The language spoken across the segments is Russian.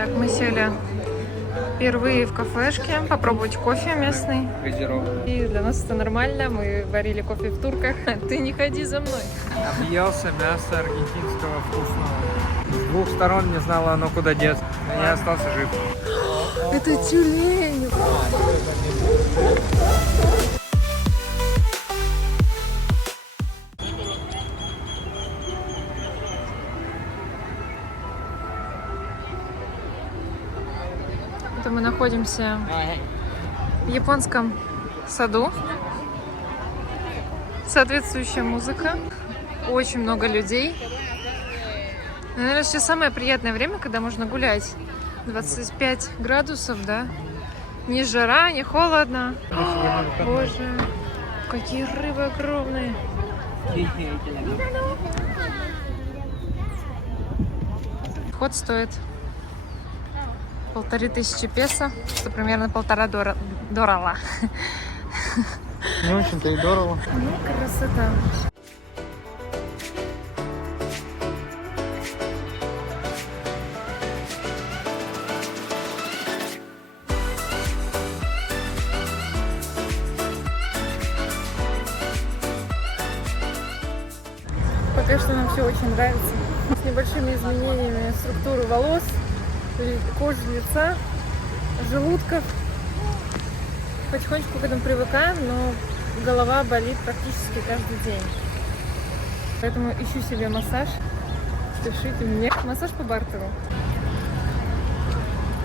Так, мы сели впервые в кафешке попробовать кофе местный. И для нас это нормально, мы варили кофе в турках. Ты не ходи за мной. Объелся мяса аргентинского вкусного. С двух сторон не знала оно куда деться. Но я остался жив. Это тюлень. Это мы находимся в японском саду. Соответствующая музыка. Очень много людей. Наверное, сейчас самое приятное время, когда можно гулять. 25 градусов, да? Ни жара, ни холодно. Боже, какие рыбы огромные. Вход стоит 1500 песо, что примерно $1,5 Не очень-то и здорово. Ну, красота. Пока что нам все очень нравится. С небольшими изменениями структуры волос, кожи лица, желудков. Потихонечку к этому привыкаем, но голова болит практически каждый день. Поэтому ищу себе массаж. Пишите мне. Массаж по бартеру.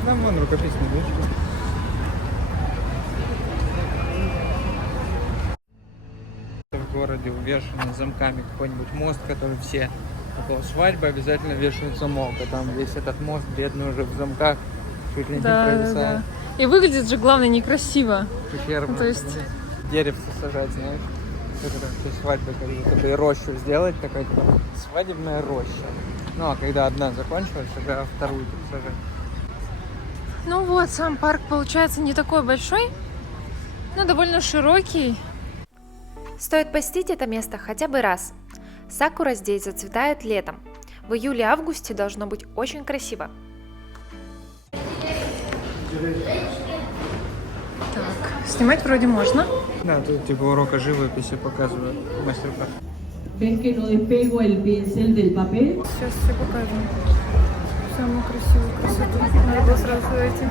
Нам вон рукописный дочка. В городе увешаны замками какой-нибудь мост, который все около свадьбы обязательно вешают замок. А там весь этот мост бедный уже в замках чуть ли не провисает. Да. И выглядит же, главное, некрасиво. Ущербно. Ну, то есть... Деревце сажать, знаешь. Это как после свадьбы, как будто бы рощу сделать, такая типа свадебная роща. Ну а когда одна закончилась, тогда вторую сажать. Ну вот, сам парк получается не такой большой, но довольно широкий. Стоит посетить это место хотя бы раз. Сакура здесь зацветает летом. В июле-августе должно быть очень красиво. Так, снимать вроде можно. Да, тут типа урока живописи показывают, мастер-класс. ¿Ven que no despego el pincel del papel? Сейчас все покажем. Самую красивую красоту. Надо было сразу зайти.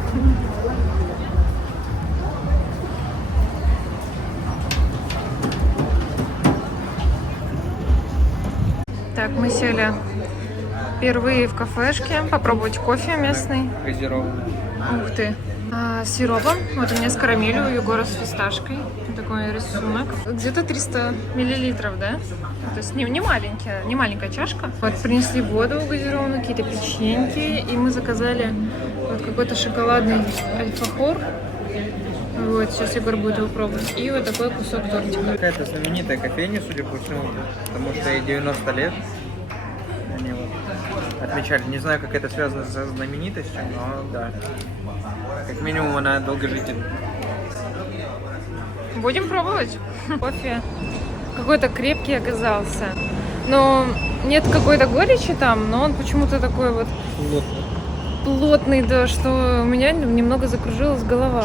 Так, мы сели впервые в кафешке попробовать кофе местный. Газированный. Ух ты. С сиропом. Вот у меня с карамелью, у Егора с фисташкой. Такой рисунок. Где-то 300 миллилитров, да? То есть не маленькая чашка. Вот принесли воду газированную, какие-то печеньки. И мы заказали вот какой-то шоколадный альфахор. Вот, сейчас Егор будет его пробовать. И вот такой кусок тортика. Какая-то знаменитая кофейня, судя по всему, потому что ей 90 лет. Они вот отмечали. Не знаю, как это связано со знаменитостью, но да. Как минимум она долгожитель. Будем пробовать. Кофе какой-то крепкий оказался. Но нет какой-то горечи там, но он почему-то такой вот плотный, да, что у меня немного закружилась голова.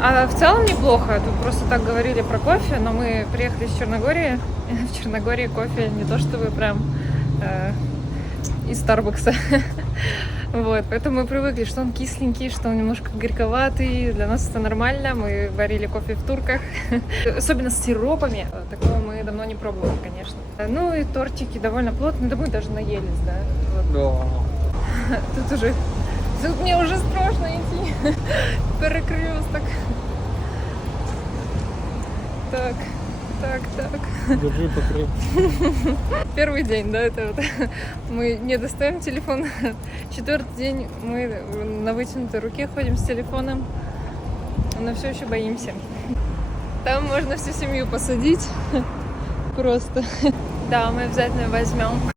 А в целом неплохо. Тут просто так говорили про кофе, но мы приехали из Черногории. В Черногории кофе не то чтобы прям из Старбакса. Вот, поэтому мы привыкли, что он кисленький, что он немножко горьковатый. Для нас это нормально. Мы варили кофе в турках. Особенно с сиропами. Такого мы давно не пробовали, конечно. Ну и тортики довольно плотные. Да мы даже наелись, да? Вот. Да. Тут уже... Тут мне уже страшно идти. Перекресток. Так. Держи покрой. Первый день, да, это вот мы не достаем телефон. 4-й день мы на вытянутой руке ходим с телефоном, но все еще боимся. Там можно всю семью посадить. Просто. Да, мы обязательно возьмем.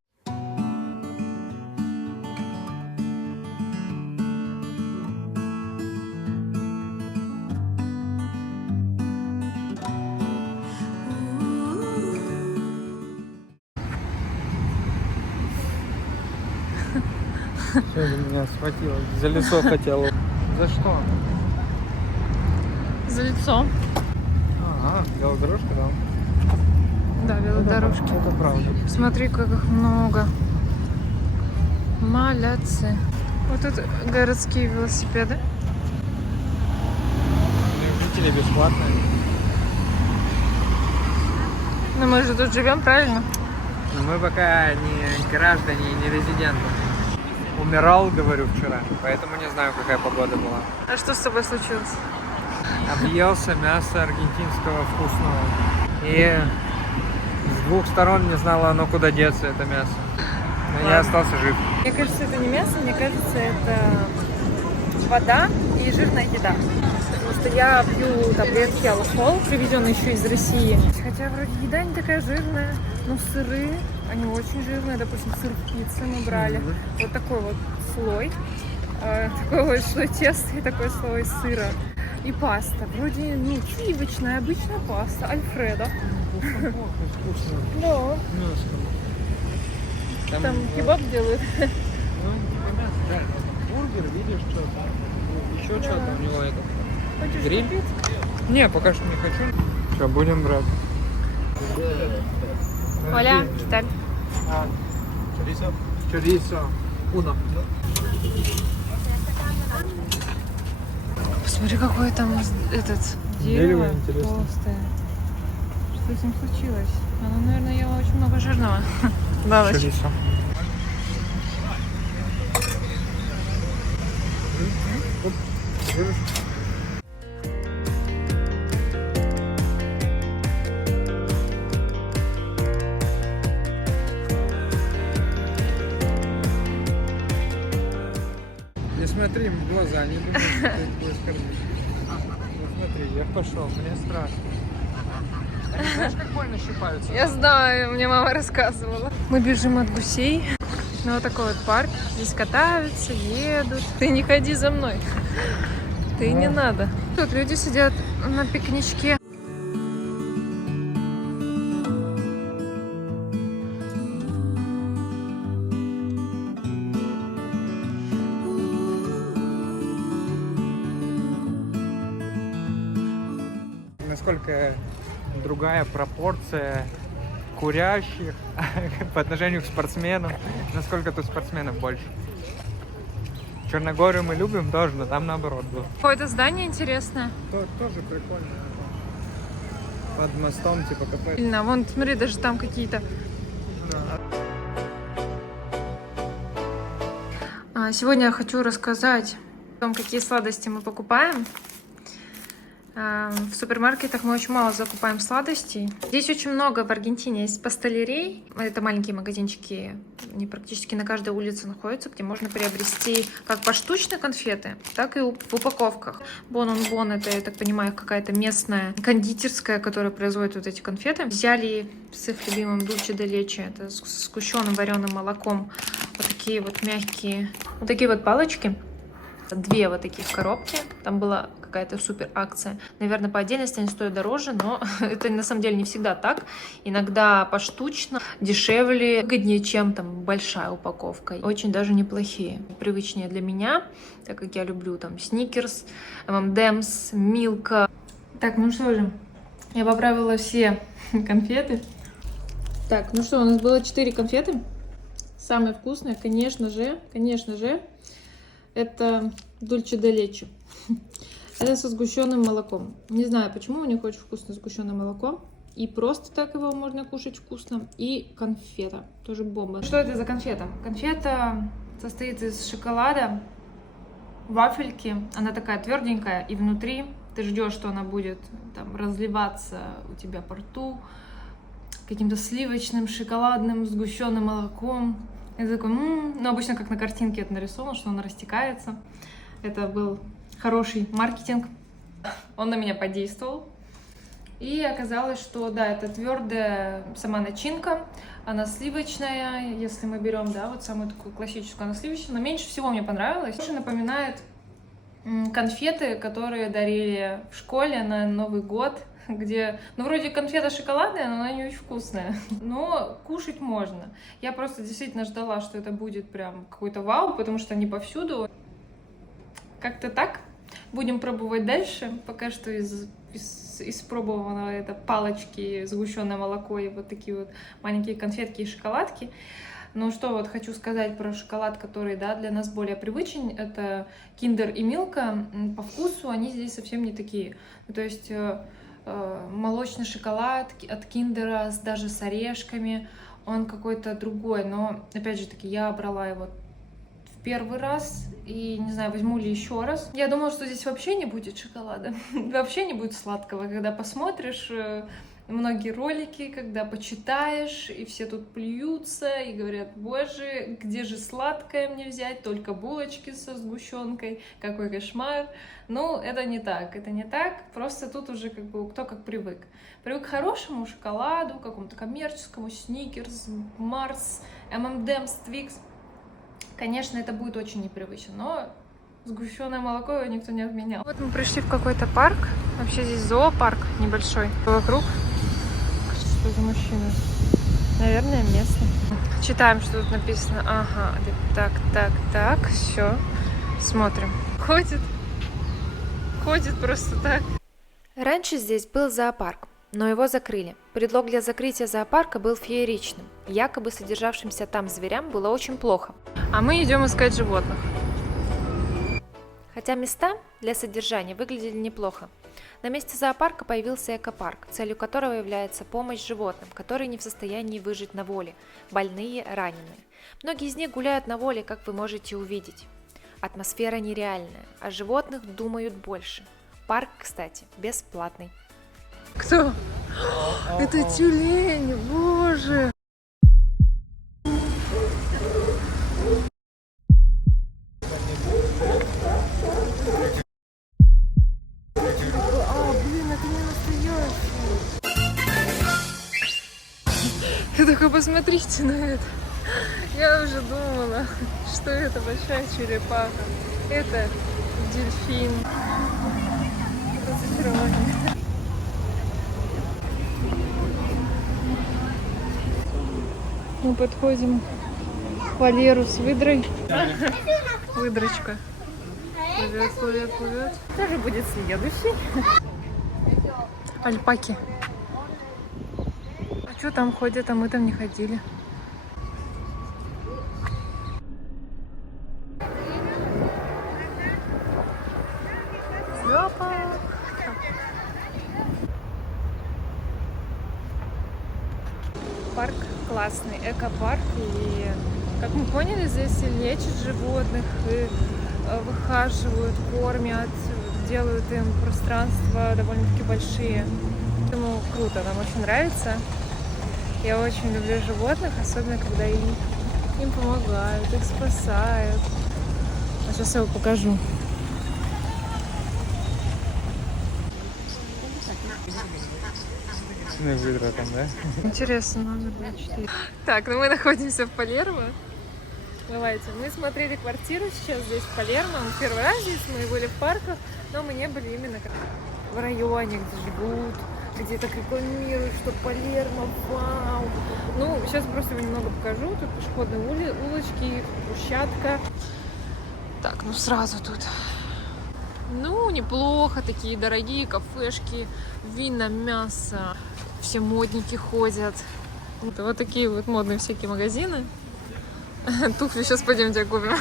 Сегодня меня схватило, за лицо хотел. За что? За лицо. Ага, велодорожка, да? Да, велодорожки. Это правда. Смотри, как их много. Молодцы. Вот тут городские велосипеды. Жители бесплатные. Но мы же тут живем, правильно? Но мы пока не граждане и не резиденты. Умирал, говорю, вчера, поэтому не знаю, какая погода была. А что с тобой случилось? Объелся мяса аргентинского вкусного. И с двух сторон не знала оно, куда деться, это мясо. Но я остался жив. Мне кажется, это не мясо, мне кажется, это вода и жирная еда. Потому что я пью таблетки Аллохол, привезенные еще из России. Хотя вроде еда не такая жирная, но сыры, они очень жирные. Допустим, сыр в пицце мы брали. Вот такой вот слой. Такой вот слой теста и такой слой сыра. И паста. Вроде, ну, сливочная, обычная паста, Альфредо. Вкусно. Да. Мясо. Там кебаб делают. Ну, мясо, да. Бургер, видишь, что-то. Еще что-то у него это. Хочешь Гриль? купить? Не, пока что не хочу. Что, будем брать? Оля, что? Чорисо. Чорисо. Уно. Посмотри, какое там этот Дерево дерево интересное. толстое. Что с ним случилось? Оно, наверное, ело очень много жирного. Да, Чорисо. Не смотри им в глаза, не думай, что ты их будешь кормить. Ну смотри, я пошел, мне страшно. Они знаешь, как больно щипаются? Я знаю, мне мама рассказывала. Мы бежим от гусей. На вот такой вот парк. Здесь катаются, едут. Ты не ходи за мной. Ты не надо. Тут люди сидят на пикничке. Насколько другая пропорция курящих по отношению к спортсменам, насколько тут спортсменов больше. Черногорию мы любим тоже, но там наоборот было. Какое-то здание интересное. Тоже прикольно. Под мостом, типа кафе. Сильно. Вон, смотри, даже там какие-то. Сегодня я хочу рассказать о том, какие сладости мы покупаем. В супермаркетах мы очень мало закупаем сладостей. Здесь очень много в Аргентине есть пастелерей. Это маленькие магазинчики, они практически на каждой улице находятся, где можно приобрести как поштучно конфеты, так и в упаковках. Бон-он-бон — это, я так понимаю, какая-то местная кондитерская, которая производит вот эти конфеты. Взяли с их любимым дульче де лече, это с сгущенным вареным молоком. Вот такие вот мягкие, вот такие вот палочки. 2 вот таких коробки. Там была какая-то супер акция. Наверное, по отдельности они стоят дороже, но это на самом деле не всегда так. Иногда поштучно, дешевле, выгоднее, чем там большая упаковка. Очень даже неплохие. Привычнее для меня, так как я люблю там Сникерс, M&M's, Milka. Так, ну что же, я поправила все конфеты. Так, ну что, у нас было 4 конфеты. Самые вкусные, конечно же, это дульче де лече. Это со сгущенным молоком. Не знаю, почему у них очень вкусное сгущенное молоко. И просто так его можно кушать вкусно. И конфета. Тоже бомба. Что это за конфета? Конфета состоит из шоколада, вафельки. Она такая тверденькая. И внутри ты ждешь, что она будет там разливаться у тебя по рту каким-то сливочным, шоколадным, сгущенным молоком. Я такой, ну, обычно как на картинке это нарисовано, что она растекается. Это был хороший маркетинг. Он на меня подействовал. И оказалось, что да, это твердая сама начинка. Она сливочная, если мы берем, да, вот самую такую классическую, она сливочная. Но меньше всего мне понравилось. Очень напоминает конфеты, которые дарили в школе на Новый год. где, ну, вроде конфета шоколадная, но она не очень вкусная. Но кушать можно. Я просто действительно ждала, что это будет прям какой-то вау, потому что они повсюду. Как-то так. Будем пробовать дальше. Пока что из испробованного это палочки, сгущенное молоко и вот такие вот маленькие конфетки и шоколадки. Ну что вот хочу сказать про шоколад, который, да, для нас более привычен. Это Kinder и Milka. По вкусу они здесь совсем не такие. Ну, то есть молочный шоколад от Kinder даже с орешками, он какой-то другой. Но опять же таки я брала его в первый раз и не знаю, возьму ли еще раз. Я думала, что здесь вообще не будет шоколада, вообще не будет сладкого. Когда посмотришь многие ролики, когда почитаешь, и все тут плюются и говорят: боже, где же сладкое мне взять, только булочки со сгущенкой, какой кошмар. Ну, это не так, просто тут уже как бы кто как привык. Привык к хорошему шоколаду, какому-то коммерческому, Сникерс, Марс, ММДМС, Твикс. Конечно, это будет очень непривычно, но сгущенное молоко его никто не отменял. Вот мы пришли в какой-то парк, вообще здесь зоопарк небольшой. Вокруг, что за мужчина? Наверное, местный. Читаем, что тут написано. Ага, так, все, смотрим. Ходит просто так. Раньше здесь был зоопарк, но его закрыли. Предлог для закрытия зоопарка был фееричным. Якобы содержавшимся там зверям было очень плохо. А мы идем искать животных. Хотя места для содержания выглядели неплохо. На месте зоопарка появился экопарк, целью которого является помощь животным, которые не в состоянии выжить на воле, больные, раненые. Многие из них гуляют на воле, как вы можете увидеть. Атмосфера нереальная, о животных думают больше. Парк, кстати, бесплатный. Кто? Это тюлень, боже! Вы только посмотрите на это. Я уже думала, что это большая черепаха. Это дельфин. Разочарование. Мы подходим к вольеру с выдрой. Выдрочка. Плывет. Тоже будет следующий. Альпаки. А что там ходят, а мы там не ходили. Парк классный, экопарк, и, как мы поняли, здесь лечат животных, и выхаживают, кормят, делают им пространства довольно-таки большие. Поэтому круто, нам очень нравится. Я очень люблю животных, особенно когда им помогают, их спасают. А сейчас я его покажу. Выдра там, да? Интересно, номер 24. Так, ну мы находимся в Палермо. Давайте, мы смотрели квартиру сейчас здесь в Палермо. Мы первый раз здесь, мы были в парках, но мы не были именно в районе, где живут, где так рекламируют, что Палермо, вау. Ну, сейчас просто вам немного покажу. Тут пешеходные улочки, брусчатка. Так, ну сразу тут. Ну, неплохо, такие дорогие кафешки, вина, мясо. Все модники ходят. Вот такие вот модные всякие магазины. Туфли сейчас пойдемте купим.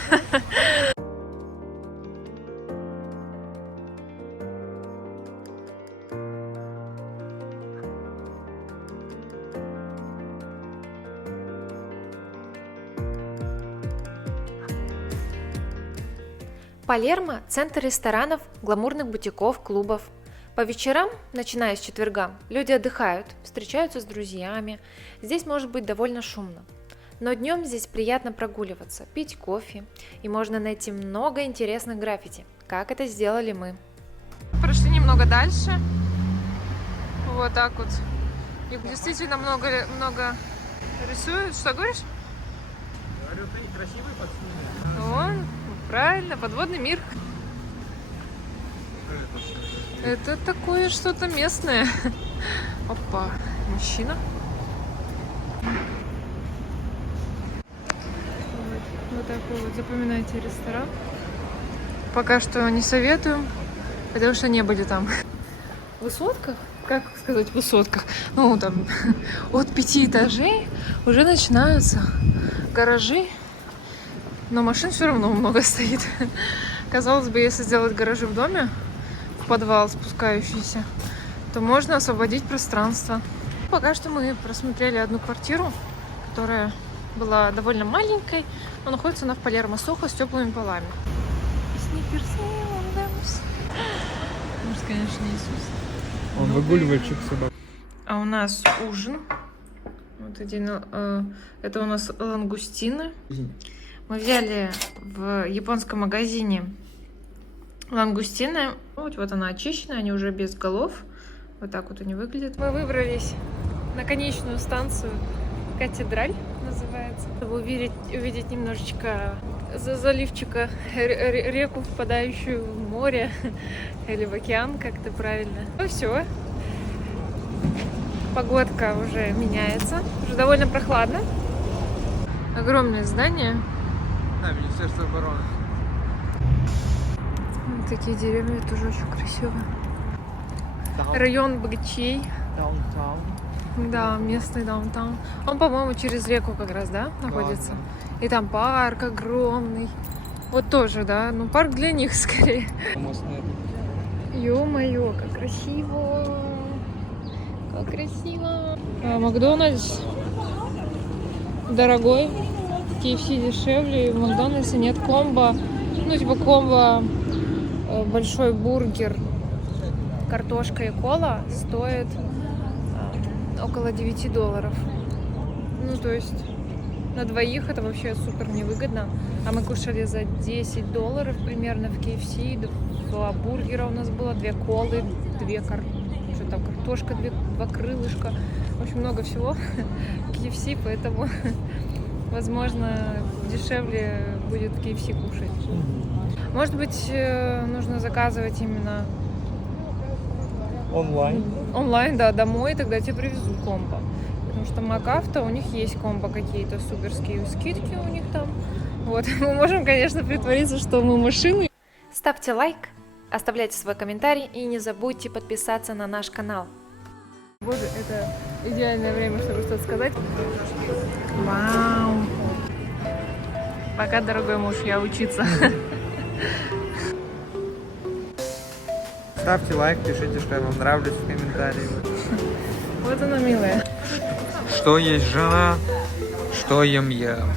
Палермо – центр ресторанов, гламурных бутиков, клубов. По вечерам, начиная с четверга, люди отдыхают, встречаются с друзьями. Здесь может быть довольно шумно. Но днем здесь приятно прогуливаться, пить кофе, и можно найти много интересных граффити, как это сделали мы. Прошли немного дальше. Вот так вот. Их действительно много рисуют. Что говоришь? Говорю, ты красивый подсудный. Вон, правильно, подводный мир. Это такое что-то местное. Опа, мужчина. Вот такой вот, запоминайте ресторан. Пока что не советую, потому что не были там. В высотках, как сказать, в высотках, ну там от 5 этажей уже начинаются гаражи, но машин все равно много стоит. Казалось бы, если сделать гаражи в доме, в подвал спускающийся, то можно освободить пространство. Пока что мы просмотрели одну квартиру, которая была довольно маленькой, но находится она в Палермо-Сохо с теплыми полами. Сникерсы, Лондонс. Может, конечно, Иисус. Он выгуливальщик собак. А у нас ужин. Вот это у нас лангустины. Мы взяли в японском магазине лангустины. Вот она очищена, они уже без голов. Вот так вот они выглядят. Мы выбрались на конечную станцию. Катедраль называется. Чтобы увидеть немножечко заливчика, реку, впадающую в море или в океан, как-то правильно. Ну все. Погодка уже меняется. Уже довольно прохладно. Огромное здание. Да, Министерство обороны. Вот такие деревья тоже очень красиво. Район богачей. Даунтаун. Да, местный даунтаун. Он, по-моему, через реку как раз, да, находится? И там парк огромный. Вот тоже, да? Ну, парк для них скорее. Ё-моё, как красиво! Как красиво! Макдональдс дорогой, KFC дешевле, и в Макдональдсе нет комбо. Ну, типа комбо большой бургер, картошка и кола стоит около $9. Ну, то есть на двоих это вообще супер невыгодно. А мы кушали за $10 примерно в KFC. 2 бургера у нас было, 2 колы, 2 что там, картошка, 2 крылышка. Очень много всего в KFC, поэтому, возможно, дешевле будет в KFC кушать. Может быть, нужно заказывать именно онлайн, да, домой, тогда тебе привезут комбо. Потому что МакАвто, у них есть комбо какие-то суперские скидки у них там. Вот, мы можем, конечно, притвориться, что мы машины. Ставьте лайк, оставляйте свой комментарий и не забудьте подписаться на наш канал. Боже, это идеальное время, чтобы что-то сказать. Вау! Пока, дорогой муж, я учиться. Ставьте лайк, пишите, что я вам нравлюсь в комментарии. Вот она, милая. Что есть жена, что ем я.